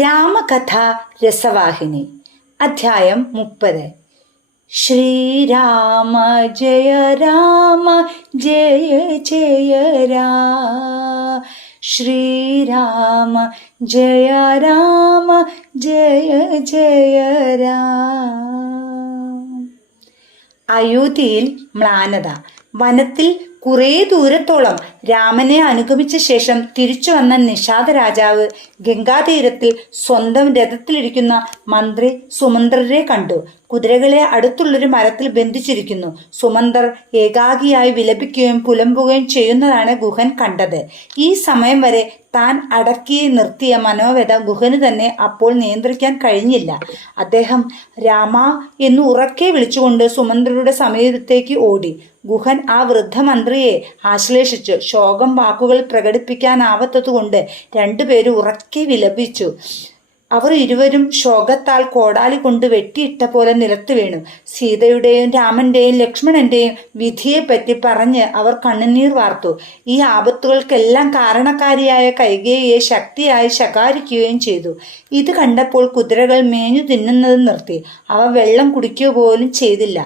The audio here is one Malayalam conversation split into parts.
രാമകഥ രസവാഹിനി അധ്യായം മുപ്പത്. ശ്രീരാമ ജയ രാമ ജയ ജയ ശ്രീരാമ ജയ രാമ ജയ ജയ അയോധ്യയിൽ മ്ലാനത വനത്തിൽ കുറേ ദൂരത്തോളം രാമനെ അനുഗമിച്ച ശേഷം തിരിച്ചു വന്ന നിഷാദ രാജാവ് ഗംഗാതീരത്തിൽ സ്വന്തം രഥത്തിലിരിക്കുന്ന മന്ത്രി സുമന്ത്രരെ കണ്ടു. കുതിരകളെ അടുത്തുള്ളൊരു മരത്തിൽ ബന്ധിച്ചിരിക്കുന്നു. സുമന്തർ ഏകാഗിയായി വിലപിക്കുകയും പുലമ്പുകയും ചെയ്യുന്നതാണ് ഗുഹൻ കണ്ടത്. ഈ സമയം വരെ താൻ അടക്കി നിർത്തിയ മനോവ്യത ഗുഹന് തന്നെ അപ്പോൾ നിയന്ത്രിക്കാൻ കഴിഞ്ഞില്ല. അദ്ദേഹം രാമ എന്ന് ഉറക്കെ വിളിച്ചുകൊണ്ട് സുമന്ത്രരുടെ സമീപത്തേക്ക് ഓടി. ഗുഹൻ ആ വൃദ്ധമന്ത്രിയെ ആശ്ലേഷിച്ചു. ശോകം വാക്കുകൾ പ്രകടിപ്പിക്കാനാവാത്തതുകൊണ്ട് രണ്ടുപേരും ഉറക്കെ വിലപിച്ചു. അവർ ഇരുവരും ശോകത്താൽ കോടാലി കൊണ്ട് വെട്ടിയിട്ട പോലെ നിലത്ത് വീണു. സീതയുടെയും രാമന്റെയും ലക്ഷ്മണന്റെയും വിധിയെപ്പറ്റി പറഞ്ഞ് അവർ കണ്ണുനീർ വാർത്തു. ഈ ആപത്തുകൾക്കെല്ലാം കാരണക്കാരിയായ കൈകേയെ ശക്തിയായി ശകാരിക്കുകയും ചെയ്തു. ഇത് കണ്ടപ്പോൾ കുതിരകൾ മേഞ്ഞു തിന്നുന്നത് നിർത്തി. അവ വെള്ളം കുടിക്കുക പോലും ചെയ്തില്ല.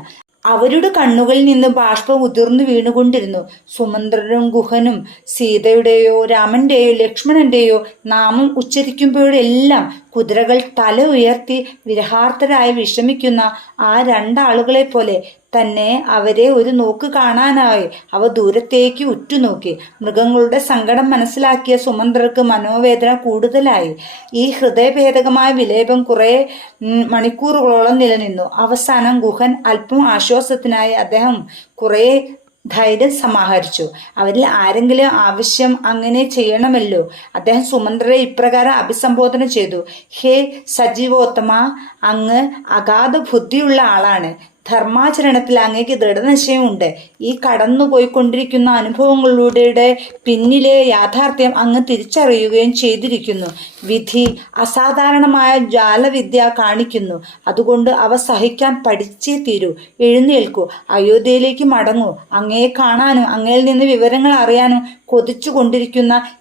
അവരുടെ കണ്ണുകളിൽ നിന്ന് ബാഷ്പം ഉതിർന്നു വീണുകൊണ്ടിരുന്നു. സുമന്ത്രനും ഗുഹനും സീതയുടെയോ രാമന്റെയോ ലക്ഷ്മണന്റെയോ നാമം ഉച്ചരിക്കുമ്പോഴെല്ലാം കുതിരകൾ തല ഉയർത്തി വിരഹാർത്ഥരായി വിഷമിക്കുന്ന ആ രണ്ടാളുകളെ പോലെ തന്നെ അവരെ ഒരു നോക്ക് കാണാനായി അവ ദൂരത്തേക്ക് ഉറ്റുനോക്കി. മൃഗങ്ങളുടെ സങ്കടം മനസ്സിലാക്കിയ സുമന്ത്രർക്ക് മനോവേദന കൂടുതലായി. ഈ ഹൃദയഭേദകമായ വിലേപം കുറെ മണിക്കൂറുകളോളം നിലനിന്നു. അവസാനം ഗുഹൻ അല്പം ആശ്വാസത്തിനായി അദ്ദേഹം കുറെ ധൈര്യം സമാഹരിച്ചു. അവരിൽ ആരെങ്കിലും ആവശ്യം അങ്ങനെ ചെയ്യണമല്ലോ. അദ്ദേഹം സുമന്ത്രരെ ഇപ്രകാരം അഭിസംബോധന ചെയ്തു. ഹേ സജീവോത്തമ അങ്ങ് അഗാധ ബുദ്ധിയുള്ള ആളാണ്. ധർമാചരണത്തിൽ അങ്ങേക്ക് ദൃഢനിശ്ചയമുണ്ട്. ഈ കടന്നുപോയിക്കൊണ്ടിരിക്കുന്ന അനുഭവങ്ങളുടെ പിന്നിലെ യാഥാർത്ഥ്യം അങ്ങ് തിരിച്ചറിയുകയും ചെയ്തിരിക്കുന്നു. വിധി അസാധാരണമായ ജാലവിദ്യ കാണിക്കുന്നു. അതുകൊണ്ട് അവ സഹിക്കാൻ പഠിച്ചേ തീരൂ. എഴുന്നേൽക്കൂ. അയോധ്യയിലേക്ക് മടങ്ങൂ. അങ്ങയെ കാണാനും അങ്ങയിൽ നിന്ന് വിവരങ്ങൾ അറിയാനും കൊതിച്ചു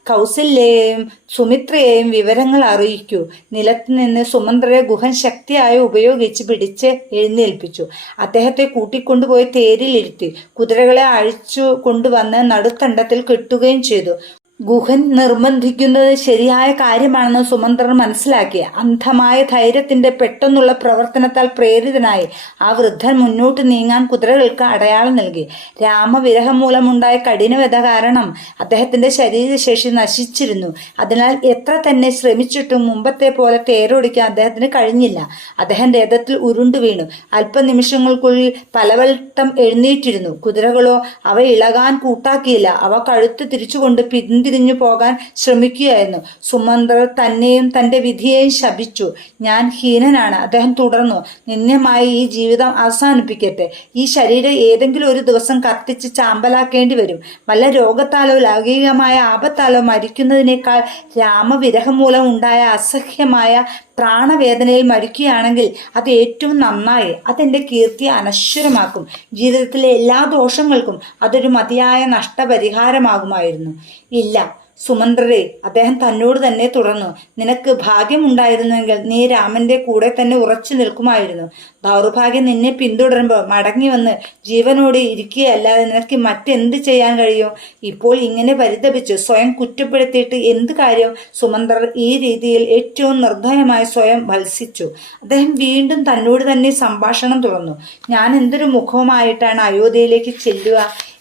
കൗസല്യേയും സുമിത്രയെയും വിവരങ്ങൾ അറിയിക്കൂ. നിലത്ത് നിന്ന് സുമന്ത്രയെ ഗുഹൻ ശക്തിയായി ഉപയോഗിച്ച് പിടിച്ച് എഴുന്നേൽപ്പിച്ചു. അദ്ദേഹത്തെ കൂട്ടിക്കൊണ്ടുപോയി തേരിലിരുത്തി. കുതിരകളെ അഴിച്ചു കൊണ്ടുവന്ന് നടുത്തണ്ടത്തിൽ കെട്ടുകയും ചെയ്തു. ഗുഹൻ നിർബന്ധിക്കുന്നത് ശരിയായ കാര്യമാണെന്ന് സുമന്ത്രർ മനസ്സിലാക്കി. അന്ധമായ ധൈര്യത്തിന്റെ പെട്ടെന്നുള്ള പ്രവർത്തനത്താൽ പ്രേരിതനായി ആ വൃദ്ധൻ മുന്നോട്ട് നീങ്ങാൻ കുതിരകൾക്ക് അടയാളം നൽകി. രാമവിരഹം മൂലമുണ്ടായ കഠിനവ്യത കാരണം അദ്ദേഹത്തിന്റെ ശരീരശേഷി നശിച്ചിരുന്നു. അതിനാൽ എത്ര തന്നെ ശ്രമിച്ചിട്ടും മുമ്പത്തെ പോലെ തേരോടിക്കാൻ അദ്ദേഹത്തിന് കഴിഞ്ഞില്ല. അദ്ദേഹം രഥത്തിൽ ഉരുണ്ടു വീണു. അല്പനിമിഷങ്ങൾക്കുള്ളിൽ പലവട്ടം എഴുന്നേറ്റിരുന്നു. കുതിരകളോ അവ ഇളകാൻ കൂട്ടാക്കിയില്ല. അവ കഴുത്ത് തിരിച്ചുകൊണ്ട് പിന്തിരിഞ്ഞു പോകാൻ ശ്രമിക്കുകയായിരുന്നു. സുമന്ത്രർ തന്നെയും തന്റെ വിധിയെയും ശപിച്ചു. ഞാൻ ഹീനനാണ്. അദ്ദേഹം തുടർന്നു. നിന്നമായി ഈ ജീവിതം അവസാനിപ്പിക്കട്ടെ. ഈ ശരീരം ഏതെങ്കിലും ഒരു ദിവസം കത്തിച്ച് ചാമ്പലാക്കേണ്ടി വരും. വല്ല രോഗത്താലോ ലൗകികമായ ആപത്താലോ മരിക്കുന്നതിനേക്കാൾ രാമവിരഹം മൂലം ഉണ്ടായ അസഹ്യമായ പ്രാണവേദനയിൽ മരിക്കുകയാണെങ്കിൽ അത് ഏറ്റവും നന്നായി അതെന്റെ കീർത്തിയെ അനശ്വരമാക്കും. ജീവിതത്തിലെ എല്ലാ ദോഷങ്ങൾക്കും അതൊരു മതിയായ നഷ്ടപരിഹാരമാകുമായിരുന്നു. ഇല്ല സുമന്ത്രരെ അദ്ദേഹം തന്നോട് തന്നെ തുടർന്നു നിനക്ക് ഭാഗ്യമുണ്ടായിരുന്നെങ്കിൽ നീ രാമന്റെ കൂടെ തന്നെ ഉറച്ചു നിൽക്കുമായിരുന്നു. ദൗർഭാഗ്യം നിന്നെ പിന്തുടരുമ്പോൾ മടങ്ങി വന്ന് ജീവനോടെ ഇരിക്കുകയല്ലാതെ നിനക്ക് മറ്റെന്ത് ചെയ്യാൻ കഴിയും? ഇപ്പോൾ ഇങ്ങനെ പരിതപിച്ച് സ്വയം കുറ്റപ്പെടുത്തിയിട്ട് എന്ത് കാര്യം? സുമന്ത്രർ ഈ രീതിയിൽ ഏറ്റവും നിർദ്ധയമായി സ്വയം വത്സിച്ചു. അദ്ദേഹം വീണ്ടും തന്നോട് തന്നെ സംഭാഷണം തുറന്നു. ഞാൻ എന്തൊരു മുഖവുമായിട്ടാണ് അയോധ്യയിലേക്ക് ചെല്ലുക?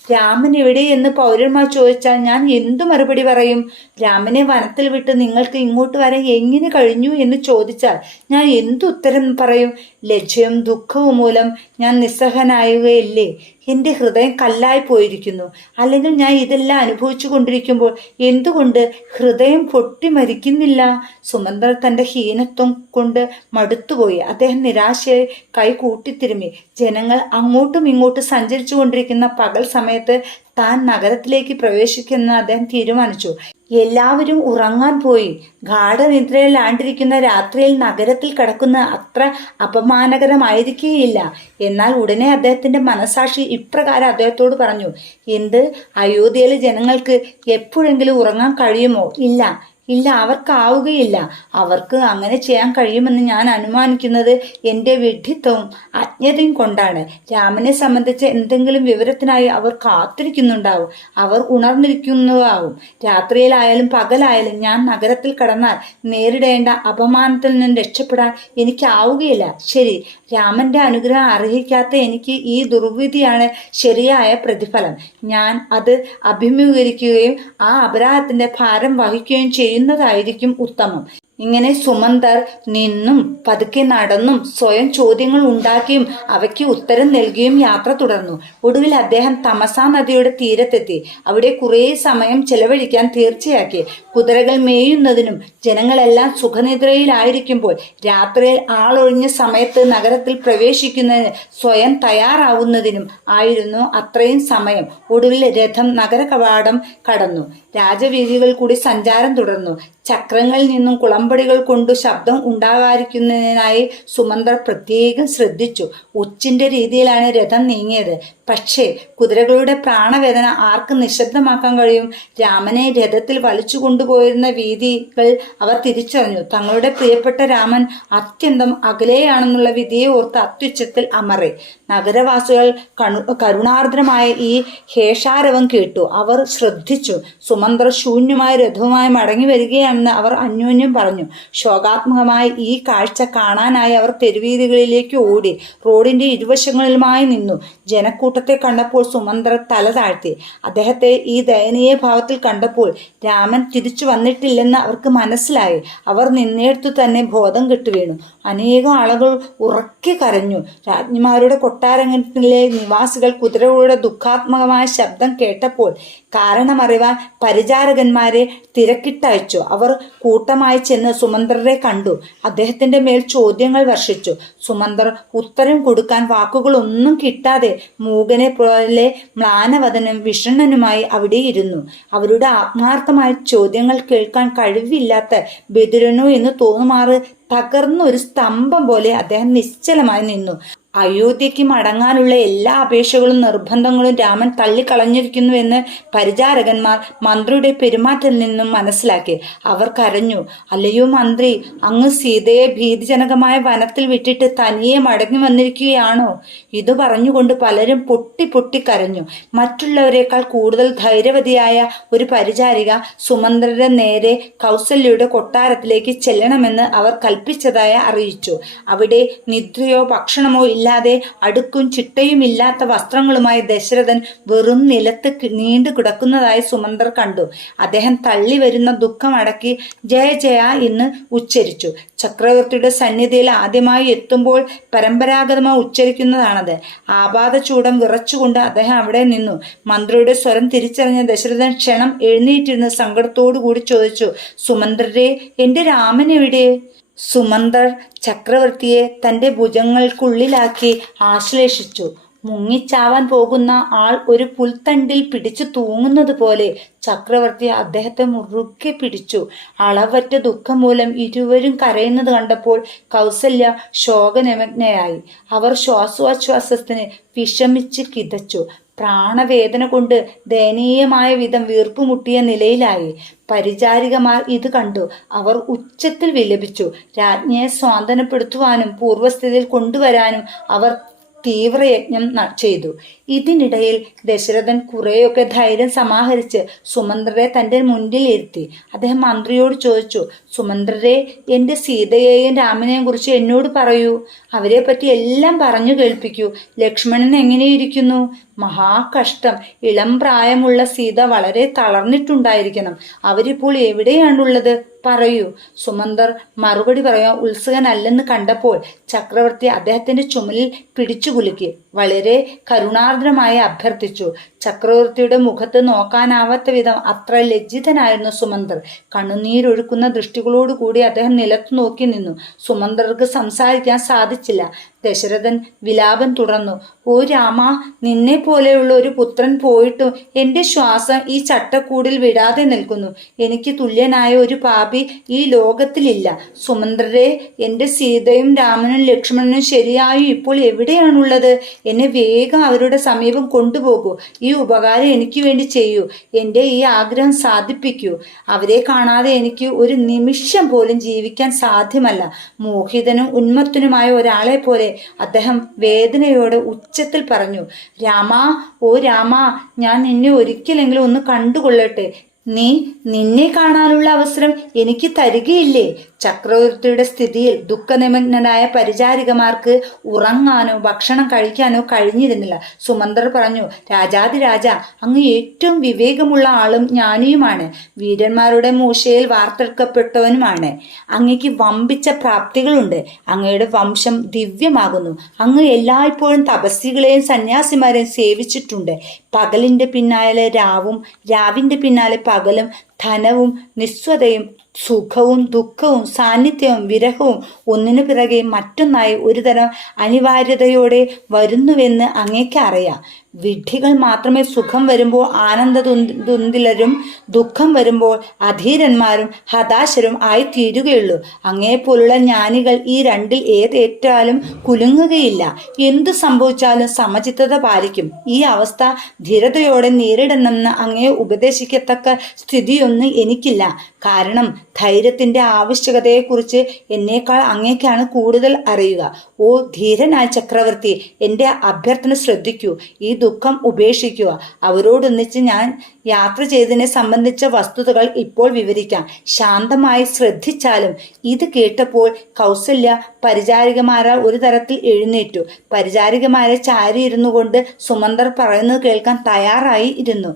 രാമൻ എവിടെ എന്ന് പൗരന്മാർ ചോദിച്ചാൽ ഞാൻ എന്തു മറുപടി പറയും? രാമനെ വനത്തിൽ വിട്ട് നിങ്ങൾക്ക് ഇങ്ങോട്ട് വരാൻ എങ്ങനെ കഴിഞ്ഞു എന്ന് ചോദിച്ചാൽ ഞാൻ എന്തുത്തരം പറയും? ലജ്ജയും ദുഃഖവും മൂലം ഞാൻ നിസ്സഹനായുകയല്ലേ? എന്റെ ഹൃദയം കല്ലായി പോയിരിക്കുന്നു. അല്ലെങ്കിൽ ഞാൻ ഇതെല്ലാം അനുഭവിച്ചു കൊണ്ടിരിക്കുമ്പോൾ എന്തുകൊണ്ട് ഹൃദയം പൊട്ടി മരിക്കുന്നില്ല? സുമന്ത്ര തന്റെ ഹീനത്വം കൊണ്ട് മടുത്തുപോയി. അദ്ദേഹം നിരാശയായി കൈ കൂട്ടിത്തിരുമ്മി ജനങ്ങൾ അങ്ങോട്ടും ഇങ്ങോട്ടും സഞ്ചരിച്ചു കൊണ്ടിരിക്കുന്ന പകൽ സമയത്ത് താൻ നഗരത്തിലേക്ക് പ്രവേശിക്കുന്ന അദ്ദേഹം തീരുമാനിച്ചു. എല്ലാവരും ഉറങ്ങാൻ പോയി. ഗാഠനിദ്രയിലാണ്ടിരിക്കുന്ന രാത്രിയിൽ നഗരത്തിൽ കിടക്കുന്ന അത്ര അപമാനകരമായിരിക്കുകയില്ല എന്നാൽ ഉടനെ അദ്ദേഹത്തിന്റെ മനസാക്ഷി ഇപ്രകാരം അദ്ദേഹത്തോട് പറഞ്ഞു എന്ത്? അയോധ്യയിലെ ജനങ്ങൾക്ക് എപ്പോഴെങ്കിലും ഉറങ്ങാൻ കഴിയുമോ? ഇല്ല. ഇല്ല അവർക്കാവുകയില്ല. അവർക്ക് അങ്ങനെ ചെയ്യാൻ കഴിയുമെന്ന് ഞാൻ അനുമാനിക്കുന്നത് എന്റെ വിഡ്ഢിത്വവും അജ്ഞതയും കൊണ്ടാണ്. രാമനെ സംബന്ധിച്ച് എന്തെങ്കിലും വിവരത്തിനായി അവർ കാത്തിരിക്കുന്നുണ്ടാവും. അവർ ഉണർന്നിരിക്കുന്നതാവും. രാത്രിയിലായാലും പകലായാലും ഞാൻ നഗരത്തിൽ കടന്നാൽ നേരിടേണ്ട അപമാനത്തിൽ നിന്ന് രക്ഷപ്പെടാൻ എനിക്കാവുകയില്ല. ശരി രാമന്റെ അനുഗ്രഹം അർഹിക്കാത്ത എനിക്ക് ഈ ദുർവിധിയാണ് ശരിയായ പ്രതിഫലം. ഞാൻ അത് അഭിമുഖീകരിക്കുകയും ആ അപരാധത്തിന്റെ ഭാരം വഹിക്കുകയും ചെയ്യുന്നതായിരിക്കും ഉത്തമം. ഇങ്ങനെ സുമന്തർ നിന്നും പതുക്കെ നടന്നും സ്വയം ചോദ്യങ്ങൾ ഉണ്ടാക്കിയും അവയ്ക്ക് ഉത്തരം നൽകിയും യാത്ര തുടർന്നു. ഒടുവിൽ അദ്ദേഹം തമസാ നദിയുടെ തീരത്തെത്തി. അവിടെ കുറേ സമയം ചെലവഴിക്കാൻ തീർച്ചയാക്കി. കുതിരകൾ മേയുന്നതിനും ജനങ്ങളെല്ലാം സുഖനിദ്രയിലായിരിക്കുമ്പോൾ രാത്രിയിൽ ആളൊഴിഞ്ഞ സമയത്ത് നഗരത്തിൽ പ്രവേശിക്കുന്നതിന് സ്വയം തയ്യാറാവുന്നതിനും ആയിരുന്നു അത്രയും സമയം. ഒടുവിൽ രഥം നഗര കവാടം കടന്നു. രാജവീതികൾ കൂടി സഞ്ചാരം തുടർന്നു. ചക്രങ്ങളിൽ നിന്നും കുളമ്പടികൾ കൊണ്ട് ശബ്ദം ഉണ്ടാകാതിരിക്കുന്നതിനായി സുമന്ത്ര പ്രത്യേകം ശ്രദ്ധിച്ചു. ഉച്ചിന്റെ രീതിയിലാണ് രഥം നീങ്ങിയത്. പക്ഷേ കുതിരകളുടെ പ്രാണവേദന ആർക്ക് നിശബ്ദമാക്കാൻ കഴിയും. രാമനെ രഥത്തിൽ വലിച്ചു കൊണ്ടുപോയിരുന്ന വീതികൾ അവർ തിരിച്ചറിഞ്ഞു. തങ്ങളുടെ പ്രിയപ്പെട്ട രാമൻ അത്യന്തം അകലെയാണെന്നുള്ള വിധിയെ ഓർത്ത് അത്യുച്ചത്തിൽ അമറി. നഗരവാസികൾ കണു കരുണാർദ്രമായ ഈ ഹേഷാരവം കേട്ടു. അവർ ശ്രദ്ധിച്ചു. സുമന്ത്ര ശൂന്യമായ രഥവുമായി മടങ്ങി വരികയാണെന്ന് അവർ അന്യോന്യം പറഞ്ഞു. ശോകാത്മകമായ ഈ കാഴ്ച കാണാനായി അവർ തെരുവീതികളിലേക്ക് ഓടി. റോഡിന്റെ ഇരുവശങ്ങളിലുമായി നിന്നു. ജനക്കൂട്ടത്തെ കണ്ടപ്പോൾ സുമന്ത്ര തല താഴ്ത്തി. അദ്ദേഹത്തെ ഈ ദയനീയ ഭാവത്തിൽ കണ്ടപ്പോൾ രാമൻ തിരിച്ചു വന്നിട്ടില്ലെന്ന് അവർക്ക് മനസ്സിലായി. അവർ നിന്നേടത്തു തന്നെ ബോധം കെട്ടുവീണു. അനേകം ആളുകൾ ഉറക്കി കരഞ്ഞു. രാജ്ഞിമാരുടെ കൊട്ടാരങ്ങളിലെ നിവാസികൾ കുതിരകളുടെ ദുഃഖാത്മകമായ ശബ്ദം കേട്ടപ്പോൾ കാരണമറിവാൻ പരിചാരകന്മാരെ തിരക്കിട്ടയച്ചു. അവർ കൂട്ടമായി ചെന്ന് സുമന്ത്രരെ കണ്ടു. അദ്ദേഹത്തിന്റെ മേൽ ചോദ്യങ്ങൾ വർഷിച്ചു. സുമന്തർ ഉത്തരം കൊടുക്കാൻ വാക്കുകളൊന്നും കിട്ടാതെ മൂകനെ പോലെ മ്ലാനവദനും വിഷണ്ണനുമായി അവിടെ ഇരുന്നു. അവരുടെ ആത്മാർത്ഥമായ ചോദ്യങ്ങൾ കേൾക്കാൻ കഴിവില്ലാത്ത ബദിരനോ എന്ന് തോന്നുമാറ് തകർന്ന ഒരു സ്തംഭം പോലെ അദ്ദേഹം നിശ്ചലമായി നിന്നു. അയോധ്യയ്ക്ക് മടങ്ങാനുള്ള എല്ലാ അപേക്ഷകളും നിർബന്ധങ്ങളും രാമൻ തള്ളിക്കളഞ്ഞിരിക്കുന്നുവെന്ന് പരിചാരകന്മാർ മന്ത്രിയുടെ പെരുമാറ്റത്തിൽ നിന്നും മനസ്സിലാക്കി. അവർ കരഞ്ഞു. അല്ലയോ മന്ത്രി അങ്ങ് സീതയെ ഭീതിജനകമായ വനത്തിൽ വിട്ടിട്ട് തനിയെ മടങ്ങി വന്നിരിക്കുകയാണോ? ഇത് പറഞ്ഞുകൊണ്ട് പലരും പൊട്ടി പൊട്ടി കരഞ്ഞു. മറ്റുള്ളവരെക്കാൾ കൂടുതൽ ധൈര്യവതിയായ ഒരു പരിചാരിക സുമന്ത്രരെ നേരെ കൗസല്യയുടെ കൊട്ടാരത്തിലേക്ക് ചെല്ലണമെന്ന് അവർ കൽപ്പിച്ചതായി അറിയിച്ചു. അവിടെ നിദ്രയോ ഭക്ഷണമോ ഇല്ലാതെ അടുക്കും ചിട്ടയും ഇല്ലാത്ത വസ്ത്രങ്ങളുമായി ദശരഥൻ വെറും നിലത്ത് നീണ്ടു കിടക്കുന്നതായി സുമന്തർ കണ്ടു. അദ്ദേഹം തള്ളി വരുന്ന ദുഃഖം അടക്കി ജയ ജയ എന്ന് ഉച്ചരിച്ചു. ചക്രവർത്തിയുടെ സന്നിധിയിൽ ആദ്യമായി എത്തുമ്പോൾ പരമ്പരാഗതമായി ഉച്ചരിക്കുന്നതാണത്. ആപാത ചൂടം വിറച്ചുകൊണ്ട് അദ്ദേഹം അവിടെ നിന്നു. മന്ത്രിയുടെ സ്വരം തിരിച്ചറിഞ്ഞ ദശരഥൻ ക്ഷണം എഴുന്നേറ്റിരുന്ന് സങ്കടത്തോടു കൂടി ചോദിച്ചു സുമന്ത്രരെ എന്റെ രാമൻ എവിടെ? സുമന്തർ ചക്രവർത്തിയെ തന്റെ ഭുജങ്ങൾക്കുള്ളിലാക്കി ആശ്ലേഷിച്ചു. മുങ്ങിച്ചാവാൻ പോകുന്ന ആൾ ഒരു പുൽത്തണ്ടിൽ പിടിച്ചു തൂങ്ങുന്നത് പോലെ ചക്രവർത്തി അദ്ദേഹത്തെ മുറുകെ പിടിച്ചു. അളവറ്റ ദുഃഖം മൂലം ഇരുവരും കരയുന്നത് കണ്ടപ്പോൾ കൗസല്യ ശോകനിമഗ്നയായി. അവർ ശ്വാസോച്ഛ്വാസത്തിന് വിഷമിച്ച് കിതച്ചു. പ്രാണവേദന കൊണ്ട് ദയനീയമായ വിധം വീർപ്പുമുട്ടിയ നിലയിലായി. പരിചാരികമാർ ഇത് കണ്ടു. അവർ ഉച്ചത്തിൽ വിലപിച്ചു. രാജ്ഞിയെ സ്വാന്തനപ്പെടുത്തുവാനും പൂർവസ്ഥിതിയിൽ കൊണ്ടുവരാനും അവർ തീവ്രയജ്ഞം ചെയ്തു. ഇതിനിടയിൽ ദശരഥൻ കുറേയൊക്കെ ധൈര്യം സമാഹരിച്ച് സുമന്ത്രരെ തന്റെ മുന്നിൽ ഇരുത്തി. അദ്ദേഹം മന്ത്രിയോട് ചോദിച്ചു സുമന്ത്രരെ എന്റെ സീതയെയും രാമനെയും കുറിച്ച് എന്നോട് പറയൂ. അവരെ പറ്റി എല്ലാം പറഞ്ഞു കേൾപ്പിക്കൂ. ലക്ഷ്മണൻ എങ്ങനെയിരിക്കുന്നു? മഹാകഷ്ടം. ഇളം പ്രായമുള്ള സീത വളരെ തളർന്നിട്ടുണ്ടായിരിക്കണം. അവരിപ്പോൾ എവിടെയാണുള്ളത്? പറയൂ. സുമന്തർ മറുപടി പറയാൻ ഉത്സുകനല്ലെന്ന് കണ്ടപ്പോൾ ചക്രവർത്തി അദ്ദേഹത്തിന്റെ ചുമലിൽ പിടിച്ചു കുലുക്കി. വളരെ കരുണാർദ്രമായി അഭ്യർത്ഥിച്ചു. ചക്രവർത്തിയുടെ മുഖത്ത് നോക്കാനാവാത്ത വിധം അത്ര ലജ്ജിതനായിരുന്നു സുമന്തർ. കണ്ണുനീരൊഴുക്കുന്ന ദൃഷ്ടികളോടുകൂടി അദ്ദേഹം നിലത്തു നോക്കി നിന്നു. സുമന്തർക്ക് സംസാരിക്കാൻ സാധിച്ചില്ല. ദശരഥൻ വിലാപം തുടർന്നു ഓ രാമ നിന്നെ പോലെയുള്ള ഒരു പുത്രൻ പോയിട്ടും എന്റെ ശ്വാസം ഈ ചട്ടക്കൂടിൽ വിടാതെ നിൽക്കുന്നു. എനിക്ക് തുല്യനായ ഒരു പാപി ഈ ലോകത്തിലില്ല. സുമന്ത്രരെ എന്റെ സീതയും രാമനും ലക്ഷ്മണനും ശരിയായും ഇപ്പോൾ എവിടെയാണുള്ളത്? എന്നെ വേഗം അവരുടെ സമീപം കൊണ്ടുപോകൂ. ഈ ഉപകാരം എനിക്ക് വേണ്ടി ചെയ്യൂ. എന്റെ ഈ ആഗ്രഹം സാധിപ്പിക്കൂ. അവരെ കാണാതെ എനിക്ക് ഒരു നിമിഷം പോലും ജീവിക്കാൻ സാധ്യമല്ല. മോഹിതനും ഉന്മത്തനുമായ ഒരാളെ പോലെ അദ്ദേഹം വേദനയോടെ ഉച്ചത്തിൽ പറഞ്ഞു രാമാ ഓ രാമാ ഞാൻ നിന്നെ ഒരിക്കലെങ്കിലും ഒന്ന് കണ്ടുകൊള്ളട്ടെ. നീ നിന്നെ കാണാനുള്ള അവസരം എനിക്ക് തരികയില്ലേ? ചക്രവർത്തിയുടെ സ്ഥിതിയിൽ ദുഃഖനിമഗ്നനായ പരിചാരികമാർക്ക് ഉറങ്ങാനോ ഭക്ഷണം കഴിക്കാനോ കഴിഞ്ഞിരുന്നില്ല. സുമന്ദർ പറഞ്ഞു രാജാതിരാജ അങ്ങ് ഏറ്റവും വിവേകമുള്ള ആളും ജ്ഞാനിയുമാണ് വീരന്മാരുടെ മൂശയിൽ വാർത്തെടുക്കപ്പെട്ടവനുമാണ്. അങ്ങയ്ക്ക് വമ്പിച്ച പ്രാപ്തികളുണ്ട്. അങ്ങയുടെ വംശം ദിവ്യമാകുന്നു. അങ്ങ് എല്ലായ്പ്പോഴും തപസ്സികളെയും സന്യാസിമാരെയും സേവിച്ചിട്ടുണ്ട്. പകലിന്റെ പിന്നാലെ രാവും രാവിന്റെ പിന്നാലെ പകലും ധനവും നിസ്വതയും സുഖവും ദുഃഖവും സാന്നിധ്യവും വിരഹവും ഒന്നിനു പിറകെ മറ്റൊന്നായി ഒരുതരം അനിവാര്യതയോടെ വരുന്നുവെന്ന് അങ്ങേക്ക് അറിയാം. വിഡ്ഢികൾ മാത്രമേ സുഖം വരുമ്പോൾ ആനന്ദ ദുന്തിലരും ദുഃഖം വരുമ്പോൾ അധീരന്മാരും ഹതാശരും ആയിത്തീരുകയുള്ളൂ. അങ്ങേപ്പോലുള്ള ജ്ഞാനികൾ ഈ രണ്ടിൽ ഏതേറ്റാലും കുലുങ്ങുകയില്ല. എന്തു സംഭവിച്ചാലും സമചിത്തത പാലിക്കും. ഈ അവസ്ഥ ധീരതയോടെ നേരിടണമെന്ന് അങ്ങേ ഉപദേശിക്കത്തക്ക സ്ഥിതിയൊന്നും എനിക്കില്ല. കാരണം ധൈര്യത്തിന്റെ ആവശ്യകതയെക്കുറിച്ച് എന്നേക്കാൾ അങ്ങേക്കാണ് കൂടുതൽ അറിയുക. ഓ ധീരനായ ചക്രവർത്തി എന്റെ അഭ്യർത്ഥന ശ്രദ്ധിക്കൂ. ഈ ദുഃഖം ഉപേക്ഷിക്കുക. അവരോടൊന്നിച്ച് ഞാൻ യാത്ര ചെയ്തതിനെ സംബന്ധിച്ച വസ്തുതകൾ ഇപ്പോൾ വിവരിക്കാം. ശാന്തമായി ശ്രദ്ധിച്ചാലും ഇത് കേട്ടപ്പോൾ കൗസല്യ പരിചാരികമാരാൽ ഒരു തരത്തിൽ എഴുന്നേറ്റു. പരിചാരികമാരെ ചാരിയിരുന്നു കൊണ്ട് സുമന്ദർ പറയുന്നത് കേൾക്കാൻ തയ്യാറായി ഇരുന്നു.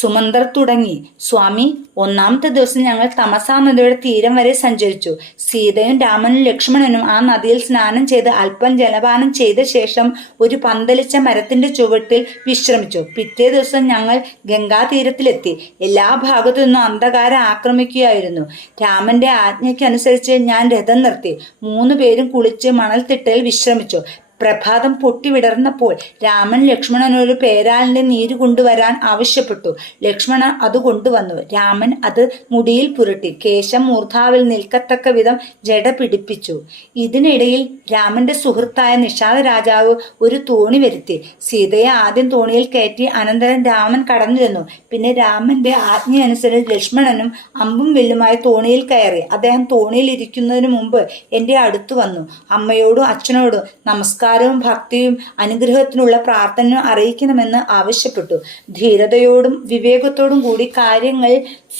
സുമന്തർ തുടങ്ങി. സ്വാമി ഒന്നാമത്തെ ദിവസം ഞങ്ങൾ തമസാ നദിയുടെ തീരം വരെ സഞ്ചരിച്ചു. സീതയും രാമനും ലക്ഷ്മണനും ആ നദിയിൽ സ്നാനം ചെയ്ത് അല്പം ജലപാനം ചെയ്ത ശേഷം ഒരു പന്തലിച്ച മരത്തിന്റെ ചുവട്ടിൽ വിശ്രമിച്ചു. പിറ്റേ ദിവസം ഞങ്ങൾ ഗംഗാതീരത്തിലെത്തി. എല്ലാ ഭാഗത്തു നിന്നും അന്ധകാരം ആക്രമിക്കുകയായിരുന്നു. രാമന്റെ ആജ്ഞയ്ക്കനുസരിച്ച് ഞാൻ രഥം നിർത്തി. മൂന്ന് പേരും കുളിച്ച് മണൽത്തിട്ടയിൽ വിശ്രമിച്ചു. പ്രഭാതം പൊട്ടിവിടർന്നപ്പോൾ രാമൻ ലക്ഷ്മണനൊരു പേരാലിന്റെ നീര് കൊണ്ടുവരാൻ ആവശ്യപ്പെട്ടു. ലക്ഷ്മണൻ അത് കൊണ്ടുവന്നു. രാമൻ അത് മുടിയിൽ പുരട്ടി. കേശം മൂർധാവിൽ നിൽക്കത്തക്ക വിധം ജട പിടിപ്പിച്ചു. ഇതിനിടയിൽ രാമന്റെ സുഹൃത്തായ നിഷാദ രാജാവ് ഒരു തോണി വരുത്തി. സീതയെ ആദ്യം തോണിയിൽ കയറ്റി അനന്തരം രാമൻ കടന്നിരുന്നു പിന്നെ രാമന്റെ ആജ്ഞയനുസരിച്ച് ലക്ഷ്മണനും അമ്പും വില്ലുമായി തോണിയിൽ കയറി. അദ്ദേഹം തോണിയിൽ ഇരിക്കുന്നതിന് മുമ്പ് എന്റെ അടുത്ത് വന്നു. അമ്മയോടും അച്ഛനോടും നമസ്കാരം നമസ്കാരവും ഭക്തിയും അനുഗ്രഹത്തിനുള്ള പ്രാർത്ഥന അറിയിക്കണമെന്ന് ആവശ്യപ്പെട്ടു. ധീരതയോടും വിവേകത്തോടും കൂടി കാര്യങ്ങൾ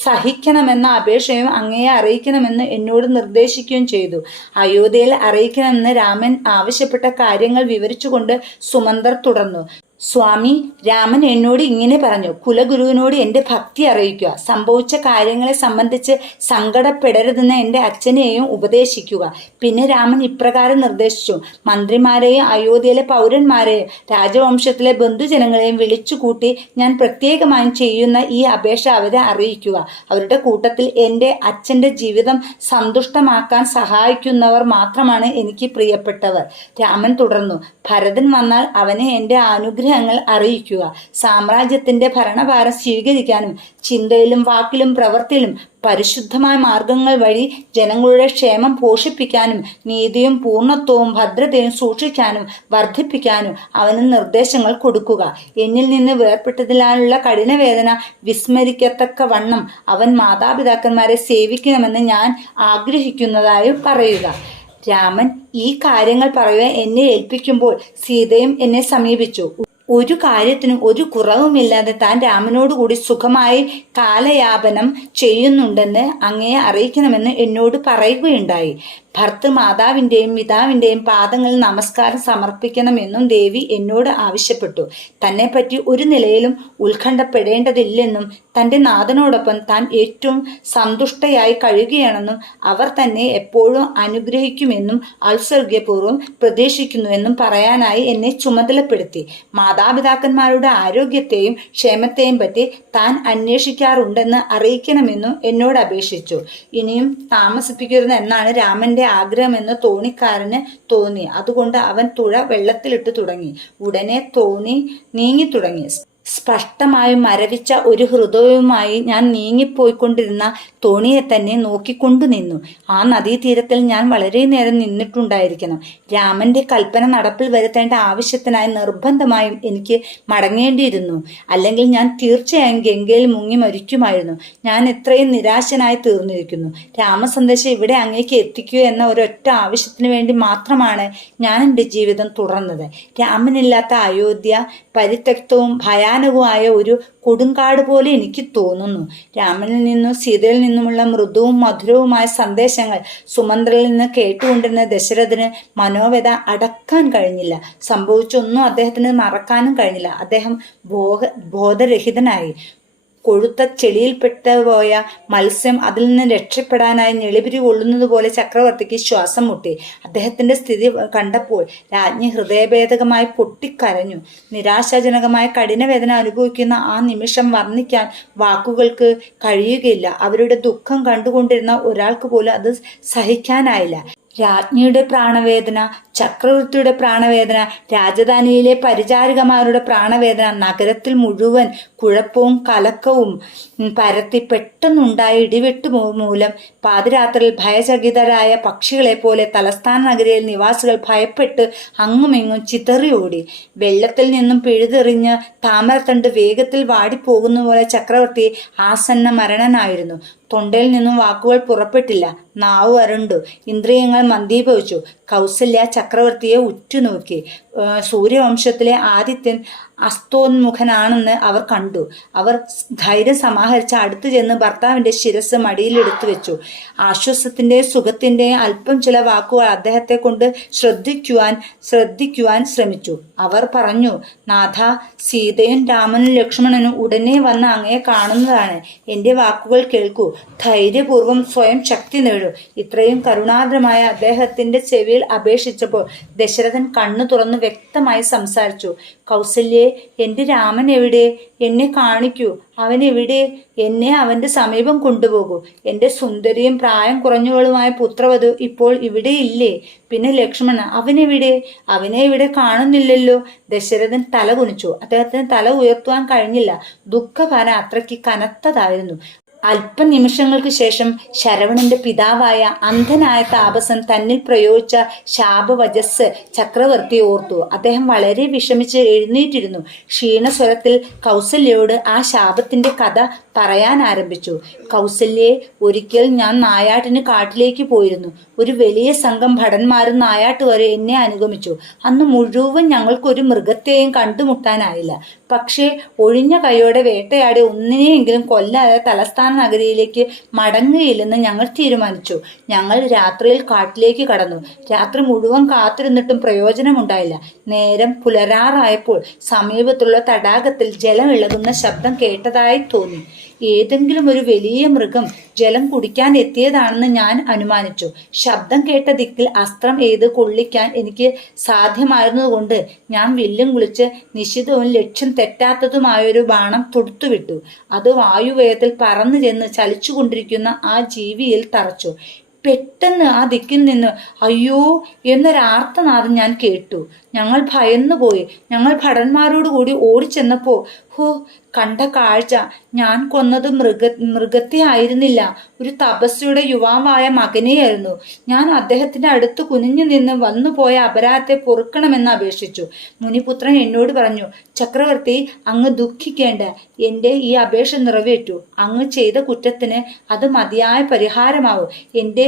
സഹിക്കണമെന്ന അപേക്ഷയും അങ്ങയെ അറിയിക്കണമെന്ന് എന്നോട് നിർദ്ദേശിക്കുകയും ചെയ്തു. അയോധ്യയിൽ അറിയിക്കണമെന്ന് രാമൻ ആവശ്യപ്പെട്ട കാര്യങ്ങൾ വിവരിച്ചുകൊണ്ട് സുമന്തർ തുടർന്നു. സ്വാമി രാമൻ എന്നോട് ഇങ്ങനെ പറഞ്ഞു. കുലഗുരുവിനോട് എന്റെ ഭക്തി അറിയിക്കുക. സംഭവിച്ച കാര്യങ്ങളെ സംബന്ധിച്ച് സങ്കടപ്പെടരുതെന്ന് എന്റെ അച്ഛനെയും ഉപദേശിക്കുക. പിന്നെ രാമൻ ഇപ്രകാരം നിർദ്ദേശിച്ചു. മന്ത്രിമാരെയും അയോധ്യയിലെ പൗരന്മാരെയും രാജവംശത്തിലെ ബന്ധുജനങ്ങളെയും വിളിച്ചുകൂട്ടി ഞാൻ പ്രത്യേകമായും ചെയ്യുന്ന ഈ അപേക്ഷ അവരെ അറിയിക്കുക. അവരുടെ കൂട്ടത്തിൽ എന്റെ അച്ഛന്റെ ജീവിതം സന്തുഷ്ടമാക്കാൻ സഹായിക്കുന്നവർ മാത്രമാണ് എനിക്ക് പ്രിയപ്പെട്ടവർ. രാമൻ തുടർന്നു. ഭരതൻ വന്നാൽ അവനെ എന്റെ അനുഗ്രഹം ആഗ്രഹങ്ങൾ അറിയിക്കുക. സാമ്രാജ്യത്തിന്റെ ഭരണഭാരം സ്വീകരിക്കാനും ചിന്തയിലും വാക്കിലും പ്രവൃത്തിയിലും പരിശുദ്ധമായ മാർഗങ്ങൾ വഴി ജനങ്ങളുടെ ക്ഷേമം പോഷിപ്പിക്കാനും നീതിയും പൂർണത്വവും ഭദ്രതയും സൂക്ഷിക്കാനും വർദ്ധിപ്പിക്കാനും അവന് നിർദ്ദേശങ്ങൾ കൊടുക്കുക. എന്നിൽ നിന്ന് വേർപെട്ടതിനാലുള്ള കഠിനവേദന വിസ്മരിക്കത്തക്ക വണ്ണം അവൻ മാതാപിതാക്കന്മാരെ സേവിക്കണമെന്ന് ഞാൻ ആഗ്രഹിക്കുന്നതായും പറയുക. രാമൻ ഈ കാര്യങ്ങൾ പറയുവാൻ എന്നെ ഏൽപ്പിക്കുമ്പോൾ സീതയും എന്നെ സമീപിച്ചു. ഒരു കാര്യത്തിനും ഒരു കുറവുമില്ലാതെ താൻ രാമനോടുകൂടി സുഖമായി കാലയാപനം ചെയ്യുന്നുണ്ടെന്ന് അങ്ങയെ അറിയിക്കണമെന്ന് എന്നോട് പറയുകയുണ്ടായി. ഭർത്ത് മാതാവിന്റെയും പിതാവിന്റെയും പാദങ്ങളിൽ നമസ്കാരം സമർപ്പിക്കണമെന്നും ദേവി എന്നോട് ആവശ്യപ്പെട്ടു. തന്നെപ്പറ്റി ഒരു നിലയിലും ഉത്കണ്ഠപ്പെടേണ്ടതില്ലെന്നും തന്റെ നാഥനോടൊപ്പം താൻ ഏറ്റവും സന്തുഷ്ടയായി കഴിയുകയാണെന്നും അവർ തന്നെ എപ്പോഴും അനുഗ്രഹിക്കുമെന്നും ഔത്സർഗ്യപൂർവം പ്രതീക്ഷിക്കുന്നുവെന്നും പറയാനായി എന്നെ ചുമതലപ്പെടുത്തി. മാതാപിതാക്കന്മാരുടെ ആരോഗ്യത്തെയും ക്ഷേമത്തെയും പറ്റി താൻ അന്വേഷിക്കാൻ താമസിക്കാറുണ്ടെന്ന് അറിയിക്കണമെന്നും എന്നോട് അപേക്ഷിച്ചു. ഇനിയും താമസിപ്പിക്കരുത് എന്നാണ് രാമന്റെ ആഗ്രഹമെന്ന് തോണിക്കാരന് തോന്നി. അതുകൊണ്ട് അവൻ തുഴ വെള്ളത്തിലിട്ട് തുടങ്ങി. ഉടനെ തോണി നീങ്ങി തുടങ്ങി. സ്പഷ്ടമായും മരവിച്ച ഒരു ഹൃദയവുമായി ഞാൻ നീങ്ങിപ്പോയിക്കൊണ്ടിരുന്ന തോണിയെ തന്നെ നോക്കിക്കൊണ്ടു നിന്നു. ആ നദീതീരത്തിൽ ഞാൻ വളരെ നേരം നിന്നിട്ടുണ്ടായിരിക്കണം. രാമന്റെ കൽപ്പന നടപ്പിൽ വരുത്തേണ്ട ആവശ്യത്തിനായി നിർബന്ധമായും എനിക്ക് മടങ്ങേണ്ടിയിരുന്നു. അല്ലെങ്കിൽ ഞാൻ തീർച്ചയായും ഗംഗയിൽ മുങ്ങി മരിക്കുമായിരുന്നു. ഞാൻ ഇത്രയും നിരാശനായി തീർന്നിരിക്കുന്നു. രാമസന്ദേശം ഇവിടെ അങ്ങേക്ക് എത്തിക്കുക എന്ന ഒരൊറ്റ ആവശ്യത്തിന് വേണ്ടി മാത്രമാണ് ഞാൻ എന്റെ ജീവിതം തുടർന്നത് രാമനില്ലാത്ത അയോധ്യ പരിത്യക്തവും ഭയാനകവുമായ ഒരു കൊടുങ്കാട് പോലെ എനിക്ക് തോന്നുന്നു. രാമനിൽ നിന്നും സീതയിൽ നിന്നുമുള്ള മൃദുവും മധുരവുമായ സന്ദേശങ്ങൾ സുമന്ത്രയിൽ നിന്ന് കേട്ടുകൊണ്ടിരുന്ന ദശരഥന് മനോവ്യത അടക്കാൻ കഴിഞ്ഞില്ല. സംഭവിച്ചൊന്നും അദ്ദേഹത്തിന് മറക്കാനും കഴിഞ്ഞില്ല. അദ്ദേഹം ബോധ ബോധരഹിതനായി. കൊഴുത്ത ചെളിയിൽപ്പെട്ട പോയ മത്സ്യം അതിൽ നിന്ന് രക്ഷപ്പെടാനായി ഞെളിപിരി കൊള്ളുന്നത് പോലെ ചക്രവർത്തിക്ക് ശ്വാസം മുട്ടി. അദ്ദേഹത്തിന്റെ സ്ഥിതി കണ്ടപ്പോൾ രാജ്ഞി ഹൃദയഭേദകമായി പൊട്ടിക്കരഞ്ഞു. നിരാശാജനകമായ കഠിനവേദന അനുഭവിക്കുന്ന ആ നിമിഷം വർണിക്കാൻ വാക്കുകൾക്ക് കഴിയുകയില്ല. അവരുടെ ദുഃഖം കണ്ടുകൊണ്ടിരുന്ന ഒരാൾക്ക് പോലും അത് സഹിക്കാനായില്ല. രാജ്ഞിയുടെ പ്രാണവേദന ചക്രവർത്തിയുടെ പ്രാണവേദന രാജധാനിയിലെ പരിചാരികമാരുടെ പ്രാണവേദന നഗരത്തിൽ മുഴുവൻ കുഴപ്പവും കലക്കവും പരത്തി പെട്ടെന്നുണ്ടായ ഇടിവെട്ട് മൂലം പാതിരാത്രിയിൽ ഭയചകിതരായ പക്ഷികളെ പോലെ തലസ്ഥാന നഗരിയിൽ നിവാസികൾ ഭയപ്പെട്ട് അങ്ങുമിങ്ങും ചിതറിയോടി വെള്ളത്തിൽ നിന്നും പിഴുതെറിഞ്ഞ് താമരത്തണ്ട് വേഗത്തിൽ വാടിപ്പോകുന്ന പോലെ ചക്രവർത്തി ആസന്ന മരണനായിരുന്നു. തൊണ്ടയിൽ നിന്നും വാക്കുകൾ പുറപ്പെട്ടില്ല. നാവ് വരണ്ടു ഇന്ദ്രിയങ്ങൾ മന്ദീഭവിച്ചു. കൗസല്യ ചക്രവർത്തിയെ ഉറ്റുനോക്കി. സൂര്യവംശത്തിലെ ആദിത്യൻ അസ്തോന്മുഖനാണെന്ന് അവർ കണ്ടു. അവർ ധൈര്യം സമാഹരിച്ച് അടുത്തു ചെന്ന് ഭർത്താവിന്റെ ശിരസ് മടിയിലെടുത്തു വെച്ചു. ആശ്വാസത്തിന്റെ സുഖത്തിന്റെ അല്പം ചില വാക്കുകൾ അദ്ദേഹത്തെ കൊണ്ട് ശ്രദ്ധിക്കുവാൻ ശ്രദ്ധിക്കുവാൻ ശ്രമിച്ചു. അവർ പറഞ്ഞു നാഥ സീതയും രാമനും ലക്ഷ്മണനും ഉടനെ വന്ന് അങ്ങയെ കാണുന്നതാണ്. എന്റെ വാക്കുകൾ കേൾക്കൂ. ധൈര്യപൂർവം സ്വയം ശക്തി നേടൂ. ഇത്രയും കരുണാദ്രമായ അദ്ദേഹത്തിന്റെ ചെവിയിൽ അപേക്ഷിച്ചപ്പോൾ ദശരഥൻ കണ്ണു തുറന്ന് വ്യക്തമായി സംസാരിച്ചു. കൗസല്യെ എന്റെ രാമൻ എവിടെ? എന്നെ കാണിക്കൂ. അവൻ എവിടെ? എന്നെ അവന്റെ സമീപം കൊണ്ടുപോകൂ. എന്റെ സുന്ദരിയും പ്രായം കുറഞ്ഞവളുമായ പുത്രവധു ഇപ്പോൾ ഇവിടെ ഇല്ലേ? പിന്നെ ലക്ഷ്മണ അവനെവിടെ അവനെ ഇവിടെ കാണുന്നില്ലല്ലോ. ദശരഥൻ തല കുനിച്ചു. അദ്ദേഹത്തിന് തല ഉയർത്തുവാൻ കഴിഞ്ഞില്ല. ദുഃഖഭാരം അത്രയ്ക്ക് കനത്തതായിരുന്നു. അല്പനിമിഷങ്ങൾക്ക് ശേഷം ശരവണന്റെ പിതാവായ അന്ധനായ താപസൻ തന്നിൽ പ്രയോഗിച്ച ശാപവചസ് ചക്രവർത്തി ഓർത്തു. അദ്ദേഹം വളരെ വിഷമിച്ച് എഴുന്നേറ്റിരുന്നു. ക്ഷീണസ്വരത്തിൽ കൗസല്യയോട് ആ ശാപത്തിന്റെ കഥ പറയാൻ ആരംഭിച്ചു. കൗസല്യെ ഒരിക്കൽ ഞാൻ നായാട്ടിന് കാട്ടിലേക്ക് പോയിരുന്നു. ഒരു വലിയ സംഘം ഭടന്മാരും നായാട്ട് വരെ എന്നെ അനുഗമിച്ചു. അന്ന് മുഴുവൻ ഞങ്ങൾക്കൊരു മൃഗത്തെയും കണ്ടുമുട്ടാനായില്ല. പക്ഷേ ഒഴിഞ്ഞ കൈയോടെ വേട്ടയാടി ഒന്നിനെയെങ്കിലും കൊല്ലാതെ തലസ്ഥാന നഗരിയിലേക്ക് മടങ്ങുകയില്ലെന്ന് ഞങ്ങൾ തീരുമാനിച്ചു. ഞങ്ങൾ രാത്രിയിൽ കാട്ടിലേക്ക് കടന്നു. രാത്രി മുഴുവൻ കാത്തിരുന്നിട്ടും പ്രയോജനമുണ്ടായില്ല. നേരം പുലരാറായപ്പോൾ സമീപത്തുള്ള തടാകത്തിൽ ജലം ഇളകുന്ന ശബ്ദം കേട്ടതായി തോന്നി. ഏതെങ്കിലും ഒരു വലിയ മൃഗം ജലം കുടിക്കാൻ എത്തിയതാണെന്ന് ഞാൻ അനുമാനിച്ചു. ശബ്ദം കേട്ട ദിക്കിൽ അസ്ത്രം ഏത് കൊള്ളിക്കാൻ എനിക്ക് സാധ്യമായിരുന്നതുകൊണ്ട് ഞാൻ വില്ലും കുളിച്ച് നിശിതവും ലക്ഷ്യം തെറ്റാത്തതുമായൊരു ബാണം തൊടുത്തുവിട്ടു. അത് വായുവേഗത്തിൽ പറന്നു ചെന്ന് ചലിച്ചുകൊണ്ടിരിക്കുന്ന ആ ജീവിയിൽ തറച്ചു. പെട്ടെന്ന് ആ ദിക്കിൽ നിന്ന് അയ്യോ എന്നൊരാർത്തനാദം ഞാൻ കേട്ടു. ഞങ്ങൾ ഭയന്നുപോയി. ഞങ്ങൾ ഭടന്മാരോട് കൂടി ഓടിച്ചെന്നപ്പോ ഹോ കണ്ട കാഴ്ച. ഞാൻ കൊന്നത് മൃഗ മൃഗത്തെ ആയിരുന്നില്ല. ഒരു തപസ്വിയുടെ യുവാവായ മകനെയായിരുന്നു. ഞാൻ അദ്ദേഹത്തിന്റെ അടുത്ത് കുനിഞ്ഞു നിന്ന് വന്നുപോയ അപരാധത്തെ പൊറുക്കണമെന്ന് അപേക്ഷിച്ചു. മുനിപുത്രൻ എന്നോട് പറഞ്ഞു ചക്രവർത്തി അങ്ങ് ദുഃഖിക്കേണ്ട. എന്റെ ഈ അപേക്ഷ നിറവേറ്റു. അങ്ങ് ചെയ്ത കുറ്റത്തിന് അത് മതിയായ പരിഹാരമാവും. എന്റെ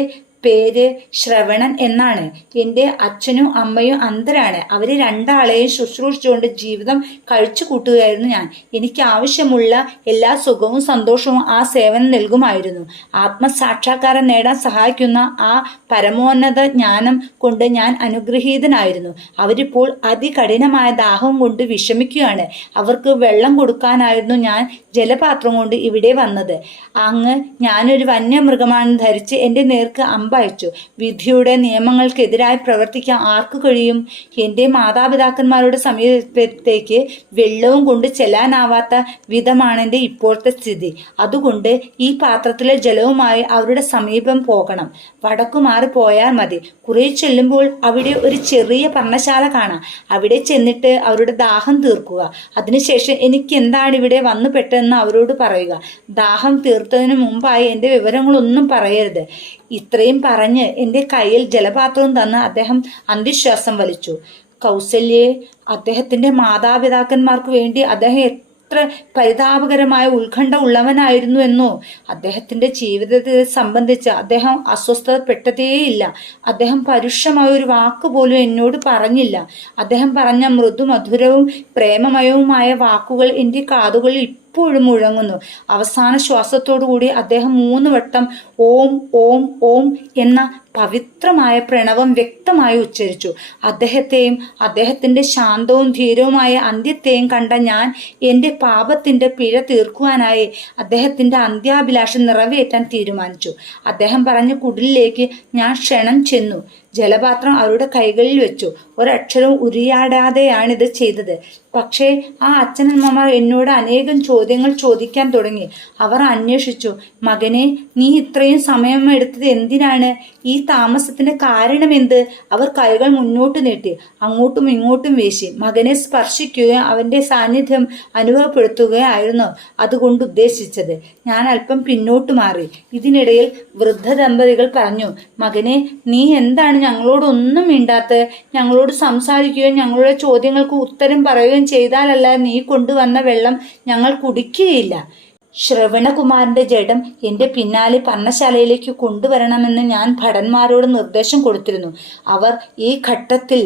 പേര് ശ്രവണൻ എന്നാണ്. എന്റെ അച്ഛനും അമ്മയും അന്ധരാണ്. അവർ രണ്ടാളെയും ശുശ്രൂഷിച്ചുകൊണ്ട് ജീവിതം കഴിച്ചു കൂട്ടുകയായിരുന്നു ഞാൻ. എനിക്ക് ആവശ്യമുള്ള എല്ലാ സുഖവും സന്തോഷവും ആ സേവനം നൽകുമായിരുന്നു. ആത്മസാക്ഷാത്കാരം നേടാൻ സഹായിക്കുന്ന ആ പരമോന്നത ജ്ഞാനം കൊണ്ട് ഞാൻ അനുഗ്രഹീതനായിരുന്നു. അവരിപ്പോൾ അതികഠിനമായ ദാഹം കൊണ്ട് വിഷമിക്കുകയാണ്. അവർക്ക് വെള്ളം കൊടുക്കാനായിരുന്നു ഞാൻ ജലപാത്രം കൊണ്ട് ഇവിടെ വന്നത്. അങ്ങ് ഞാനൊരു വന്യമൃഗമാണെന്ന് ധരിച്ച് എന്റെ നേർക്ക് അമ്പ കത്തയച്ചു വിധിയുടെ നിയമങ്ങൾക്കെതിരായി പ്രവർത്തിക്കാൻ ആർക്ക് കഴിയും? എന്റെ മാതാപിതാക്കന്മാരുടെ സമീപത്തേക്ക് വെള്ളവും കൊണ്ട് ചെല്ലാനാവാത്ത വിധമാണ് എന്റെ ഇപ്പോഴത്തെ സ്ഥിതി. അതുകൊണ്ട് ഈ പാത്രത്തിലെ ജലവുമായി അവരുടെ സമീപം പോകണം. വടക്കു മാറി പോയാൽ മതി. കുറെ ചെല്ലുമ്പോൾ അവിടെ ഒരു ചെറിയ പർണശാല കാണാം. അവിടെ ചെന്നിട്ട് അവരുടെ ദാഹം തീർക്കുക. അതിനുശേഷം എനിക്ക് എന്താണ് ഇവിടെ വന്നു പെട്ടതെന്ന് അവരോട് പറയുക. ദാഹം തീർത്തതിന് മുമ്പായി എന്റെ വിവരങ്ങളൊന്നും പറയരുത്. ഇത്രയും പറഞ്ഞ് എന്റെ കയ്യിൽ ജലപാത്രവും തന്ന് അദ്ദേഹം അന്ധവിശ്വാസം വലിച്ചു. കൗസല്യെ അദ്ദേഹത്തിന്റെ മാതാപിതാക്കന്മാർക്ക് വേണ്ടി അദ്ദേഹം എത്ര പരിതാപകരമായ ഉത്കണ്ഠ ഉള്ളവനായിരുന്നു എന്നോ അദ്ദേഹത്തിന്റെ ജീവിതത്തെ സംബന്ധിച്ച് അദ്ദേഹം അസ്വസ്ഥതപ്പെട്ടതേയില്ല അദ്ദേഹം പരുഷമായ ഒരു വാക്ക് പോലും എന്നോട് പറഞ്ഞില്ല. അദ്ദേഹം പറഞ്ഞ മൃദുമധുരവും പ്രേമമയവുമായ വാക്കുകൾ എന്റെ കാതുകളിൽ ഇപ്പോഴും മുഴങ്ങുന്നു. അവസാന ശ്വാസത്തോടുകൂടി അദ്ദേഹം മൂന്ന് വട്ടം ഓം ഓം ഓം എന്ന പവിത്രമായ പ്രണവം വ്യക്തമായി ഉച്ചരിച്ചു. അദ്ദേഹത്തെയും അദ്ദേഹത്തിന്റെ ശാന്തവും ധീരവുമായ അന്ത്യത്തെയും കണ്ട ഞാൻ എന്റെ പാപത്തിന്റെ പിഴ തീർക്കുവാനായി അദ്ദേഹത്തിന്റെ അന്ത്യാഭിലാഷം നിറവേറ്റാൻ തീരുമാനിച്ചു. അദ്ദേഹം പറഞ്ഞ കുടിലിലേക്ക് ഞാൻ ക്ഷണം ചെന്നു. ജലപാത്രം അവരുടെ കൈകളിൽ വെച്ചു. ഒരക്ഷരവും ഉരിയാടാതെയാണിത് ചെയ്തത്. പക്ഷേ ആ അച്ഛനമ്മമാർ എന്നോട് അനേകം ചോദ്യങ്ങൾ ചോദിക്കാൻ തുടങ്ങി. അവർ അന്വേഷിച്ചു. മകനെ നീ ഇത്രയും സമയം എടുത്തത് എന്തിനാണ്? ഈ താമസത്തിന് കാരണമെന്ത് അവർ കൈകൾ മുന്നോട്ട് നീട്ടി. അങ്ങോട്ടും ഇങ്ങോട്ടും വീശി. മകനെ സ്പർശിക്കുകയും അവന്റെ സാന്നിധ്യം അനുഭവപ്പെടുത്തുകയായിരുന്നു അതുകൊണ്ട് ഉദ്ദേശിച്ചത്. ഞാൻ അല്പം പിന്നോട്ട് മാറി. ഇതിനിടയിൽ വൃദ്ധ ദമ്പതികൾ പറഞ്ഞു മകനെ നീ എന്താണ് ഞങ്ങളോടൊന്നും മിണ്ടാത്തത് ഞങ്ങളോട് സംസാരിക്കുകയും ഞങ്ങളുടെ ചോദ്യങ്ങൾക്ക് ഉത്തരം പറയുകയും ചെയ്താലല്ല നീ കൊണ്ടുവന്ന വെള്ളം ഞങ്ങൾ കുടിക്കുകയില്ല. ശ്രവണകുമാരന്റെ ജഡം എന്റെ പിന്നാലെ പർണശാലയിലേക്ക് കൊണ്ടുവരണമെന്ന് ഞാൻ ഭടന്മാരോട് നിർദ്ദേശം കൊടുത്തിരുന്നു. അവർ ഈ ഘട്ടത്തിൽ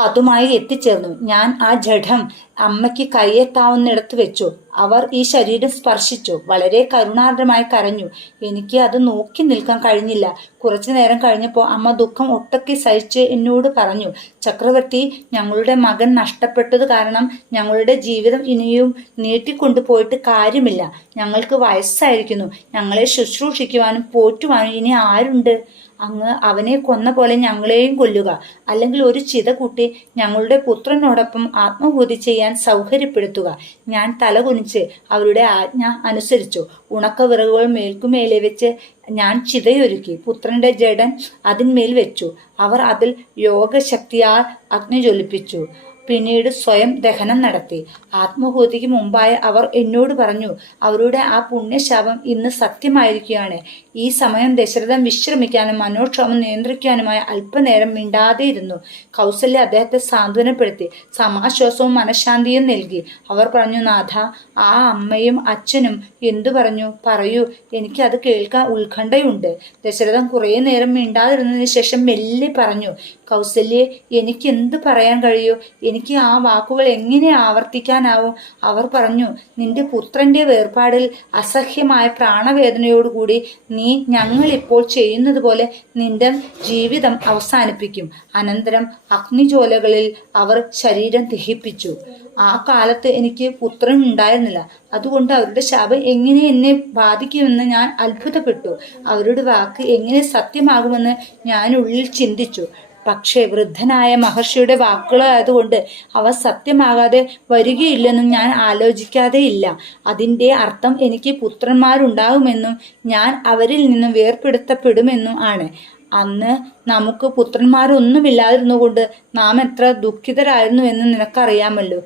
അതുമായി എത്തിച്ചേർന്നു. ഞാൻ ആ ജഡം അമ്മയ്ക്ക് കൈയെത്താവുന്നിടത്ത് വെച്ചു. അവർ ഈ ശരീരം സ്പർശിച്ചു. വളരെ കരുണാർദ്രമായി കരഞ്ഞു. എനിക്ക് അത് നോക്കി നിൽക്കാൻ കഴിഞ്ഞില്ല. കുറച്ചു നേരം കഴിഞ്ഞപ്പോൾ അമ്മ ദുഃഖം ഒട്ടൊക്കെ സഹിച്ച് എന്നോട് പറഞ്ഞു ചക്രവർത്തി ഞങ്ങളുടെ മകൻ നഷ്ടപ്പെട്ടത് കാരണം ഞങ്ങളുടെ ജീവിതം ഇനിയും നീട്ടിക്കൊണ്ടുപോയിട്ട് കാര്യമില്ല. ഞങ്ങൾക്ക് വയസ്സായിരിക്കുന്നു. ഞങ്ങളെ ശുശ്രൂഷിക്കുവാനും പോറ്റുവാനും ഇനി ആരുണ്ട്? അങ്ങ് അവനെ കൊന്ന പോലെ ഞങ്ങളെയും കൊല്ലുക. അല്ലെങ്കിൽ ഒരു ചിത കൂട്ടി ഞങ്ങളുടെ പുത്രനോടൊപ്പം ആത്മഭൂതി ചെയ്യാൻ സൗകര്യപ്പെടുത്തുക. ഞാൻ തലകുനിച്ച് അവരുടെ ആജ്ഞ അനുസരിച്ചു. ഉണക്കവിറകുകൾ മേൽക്കുമേലെ വെച്ച് ഞാൻ ചിതയൊരുക്കി. പുത്രന്റെ ജഡൻ അതിന്മേൽ വെച്ചു. അവർ അതിൽ യോഗശക്തിയാൽ അഗ്നി ജ്വലിപ്പിച്ചു പിന്നീട് സ്വയം ദഹനം നടത്തി. ആത്മഹൂതിക്ക് മുമ്പായി അവർ എന്നോട് പറഞ്ഞു അവരുടെ ആ പുണ്യശാപം ഇന്ന് സത്യമായിരിക്കുകയാണ്. ഈ സമയം ദശരഥം വിശ്രമിക്കാനും മനോക്ഷമം നിയന്ത്രിക്കാനുമായി അല്പനേരം മിണ്ടാതെ ഇരുന്നു കൗസല്യ അദ്ദേഹത്തെ സാന്ത്വനപ്പെടുത്തി സമാശ്വാസവും മനഃശാന്തിയും നൽകി. അവർ പറഞ്ഞു നാഥ ആ അമ്മയും അച്ഛനും എന്തു പറഞ്ഞു? പറയൂ എനിക്ക് അത് കേൾക്കാൻ ഉത്കണ്ഠയുണ്ട്. ദശരഥം കുറേ നേരം മിണ്ടാതിരുന്നതിന് ശേഷം മെല്ലെ പറഞ്ഞു കൗസല്യെ എനിക്ക് എന്ത് പറയാൻ കഴിയൂ? എനിക്ക് ആ വാക്കുകൾ എങ്ങനെ ആവർത്തിക്കാനാവും? അവർ പറഞ്ഞു നിന്റെ പുത്രന്റെ വേർപാടിൽ അസഹ്യമായ പ്രാണവേദനയോടുകൂടി നീ ഞങ്ങളിപ്പോൾ ചെയ്യുന്നത് പോലെ നിന്റെ ജീവിതം അവസാനിപ്പിക്കും. അനന്തരം അഗ്നിജോലകളിൽ അവർ ശരീരം ദഹിപ്പിച്ചു. ആ കാലത്ത് എനിക്ക് പുത്രൻ ഉണ്ടായിരുന്നില്ല അതുകൊണ്ട് അവരുടെ ശാപം എങ്ങനെ എന്നെ ബാധിക്കുമെന്ന് ഞാൻ അത്ഭുതപ്പെട്ടു. അവരുടെ വാക്ക് എങ്ങനെ സത്യമാകുമെന്ന് ഞാൻ ഉള്ളിൽ ചിന്തിച്ചു. പക്ഷേ വൃദ്ധനായ മഹർഷിയുടെ വാക്കുകളായതുകൊണ്ട് അവ സത്യമാകാതെ വരികയില്ലെന്നും ഞാൻ ആലോചിക്കാതെയില്ല അതിന്റെ അർത്ഥം എനിക്ക് പുത്രന്മാരുണ്ടാകുമെന്നും ഞാൻ അവരിൽ നിന്നും വേർപെടുത്തപ്പെടുമെന്നും ആണ്. അന്ന് നമുക്ക് പുത്രന്മാരൊന്നുമില്ലാതിരുന്നുകൊണ്ട് നാം എത്ര ദുഃഖിതരായിരുന്നു എന്ന് നിനക്കറിയാമല്ലോ.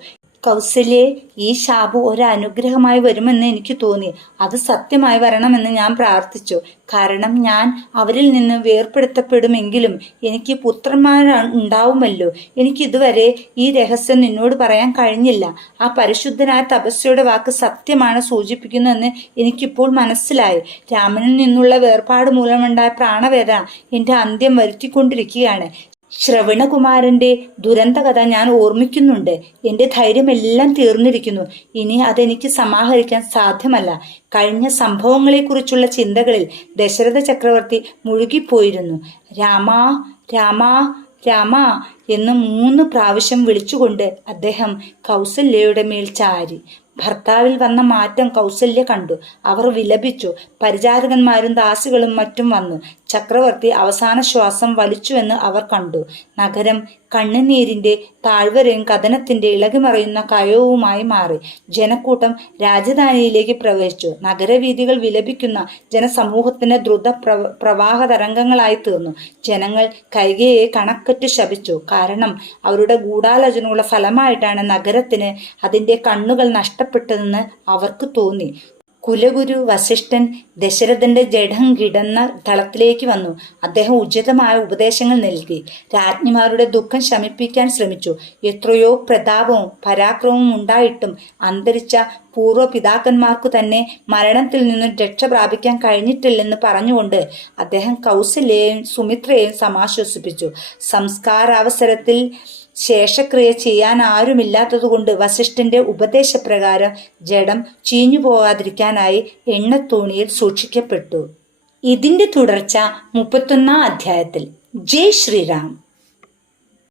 കൗസല്യെ ഈ ശാപം ഒരു അനുഗ്രഹമായി വരുമെന്ന് എനിക്ക് തോന്നി. അത് സത്യമായി വരണമെന്ന് ഞാൻ പ്രാർത്ഥിച്ചു. കാരണം ഞാൻ അവരിൽ നിന്ന് വേർപെടുത്തപ്പെടുമെങ്കിലും എനിക്ക് പുത്രന്മാരുണ്ടാവുമല്ലോ. ഉണ്ടാവുമല്ലോ എനിക്ക് ഇതുവരെ ഈ രഹസ്യം നിന്നോട് പറയാൻ കഴിഞ്ഞില്ല. ആ പരിശുദ്ധനായ തപസ്യയുടെ വാക്ക് സത്യമാണ് സൂചിപ്പിക്കുന്നതെന്ന് എനിക്കിപ്പോൾ മനസ്സിലായി. രാമനിൽ നിന്നുള്ള വേർപാട് മൂലമുണ്ടായ പ്രാണവേദന എന്റെ അന്ത്യം വരുത്തിക്കൊണ്ടിരിക്കുകയാണ്. ശ്രവണകുമാരന്റെ ദുരന്തകഥ ഞാൻ ഓർമ്മിക്കുന്നുണ്ട്. എന്റെ ധൈര്യമെല്ലാം തീർന്നിരിക്കുന്നു. ഇനി അതെനിക്ക് സമാഹരിക്കാൻ സാധ്യമല്ല. കഴിഞ്ഞ സംഭവങ്ങളെക്കുറിച്ചുള്ള ചിന്തകളിൽ ദശരഥ ചക്രവർത്തി മുഴുകിപ്പോയിരുന്നു. രാമാ രാമാ രാമ എന്ന് മൂന്ന് പ്രാവശ്യം വിളിച്ചുകൊണ്ട് അദ്ദേഹം കൗസല്യയുടെ മേൽ ചാരി. ഭർത്താവിൽ വന്ന മാറ്റം കൗസല്യ കണ്ടു. അവർ വിലപിച്ചു. പരിചാരകന്മാരും ദാസികളും മറ്റും വന്നു. ചക്രവർത്തി അവസാന ശ്വാസം വലിച്ചുവെന്ന് അവർ കണ്ടു. നഗരം കണ്ണുനീരിന്റെ താഴ്വരയും കഥനത്തിന്റെ ഇളകിമറിയുന്ന കയവുമായി മാറി. ജനക്കൂട്ടം രാജധാനിയിലേക്ക് പ്രവേശിച്ചു. നഗരവീഥികൾ വിലപിക്കുന്ന ജനസമൂഹത്തിന് ദ്രുത പ്രവ- പ്രവാഹ തരംഗങ്ങളായി തീർന്നു. ജനങ്ങൾ കൈകയെ കണക്കറ്റ് ശപിച്ചു. കാരണം അവരുടെ ഗൂഢാലോചനയുള്ള ഫലമായിട്ടാണ് നഗരത്തിന് അതിന്റെ കണ്ണുകൾ നഷ്ടപ്പെട്ടതെന്ന് അവർക്ക് തോന്നി. കുലഗുരു വശിഷ്ഠൻ ദശരഥന്റെ ജഡം കിടന്ന തളത്തിലേക്ക് വന്നു. അദ്ദേഹം ഉചിതമായ ഉപദേശങ്ങൾ നൽകി. രാജ്ഞിമാരുടെ ദുഃഖം ശമിപ്പിക്കാൻ ശ്രമിച്ചു. എത്രയോ പ്രതാപവും പരാക്രമവും ഉണ്ടായിട്ടും അന്തരിച്ച പൂർവ പിതാക്കന്മാർക്കു തന്നെ മരണത്തിൽ നിന്നും രക്ഷ പ്രാപിക്കാൻ കഴിഞ്ഞിട്ടില്ലെന്ന് പറഞ്ഞുകൊണ്ട് അദ്ദേഹം കൗസല്യയെയും സുമിത്രയെയും സമാശ്വസിപ്പിച്ചു. സംസ്കാരാവസരത്തിൽ ശേഷക്രിയ ചെയ്യാൻ ആരുമില്ലാത്തതുകൊണ്ട് വസിഷ്ഠന്റെ ഉപദേശപ്രകാരം ജഡം ചീഞ്ഞു പോകാതിരിക്കാനായി എണ്ണത്തോണിയിൽ സൂക്ഷിക്കപ്പെട്ടു. ഇതിന്റെ തുടർച്ച മുപ്പത്തൊന്നാം അധ്യായത്തിൽ. ജയ് ശ്രീറാം